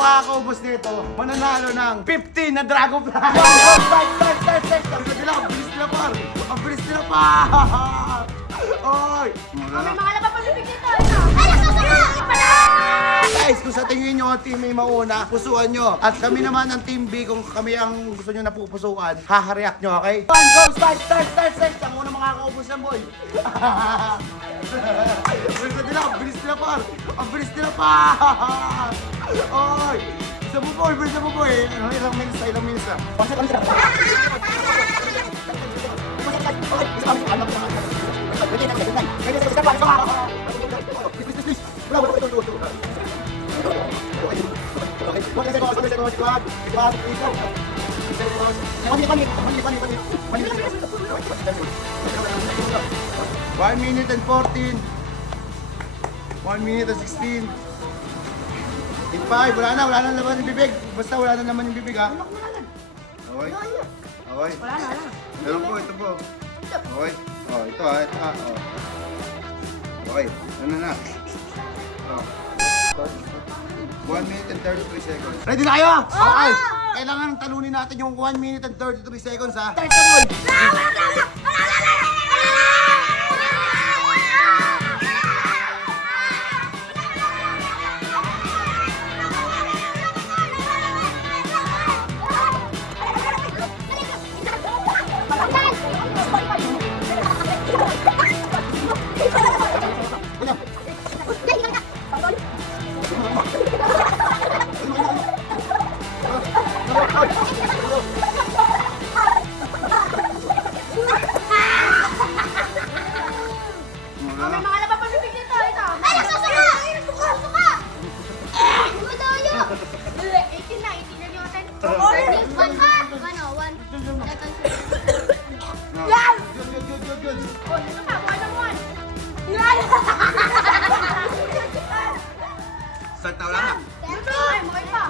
makakaubos nito, mananalo ng 50 na Dragon Fly! Ang bilis nila par! Ang bilis nila par! Oy! May mga napapalibig dito. Ay, nasusunod! Guys, kung sa tingin nyo ang team A mauna, pusuan nyo. At kami naman ang team B, kung kami ang gusto nyo napupusuan, hahareact nyo, okay? 1, go! Start! Ang una makakaubos yan, boy! Ang bilis nila par! Ang bilis nila par! Oy! Isa mo boy! Isa mo boy! Ilang minutes na? Pasok kami sila! One minute and 14. 1 minute and 16. In 5, wala na naman yung bibig. Basta wala na naman yung bibig ha. Okay. Okay. Meron po, ito po. Okay. Oh, ito ha, oh. Okay, ano na. Oh. 1 minute and 33 seconds. Ready na kayo? Okay. Kailangan talunin natin yung 1 minute and 33 seconds ha. Start na boy! May mga napapalibig dito. Ay, nasusunod! Suka! Madaya! 18 na yung atin. One ka! Ano, 1 second. Yan! Good. Oh, dito pa, 1 on 1. Start na, wala na. Ay, mukha pa.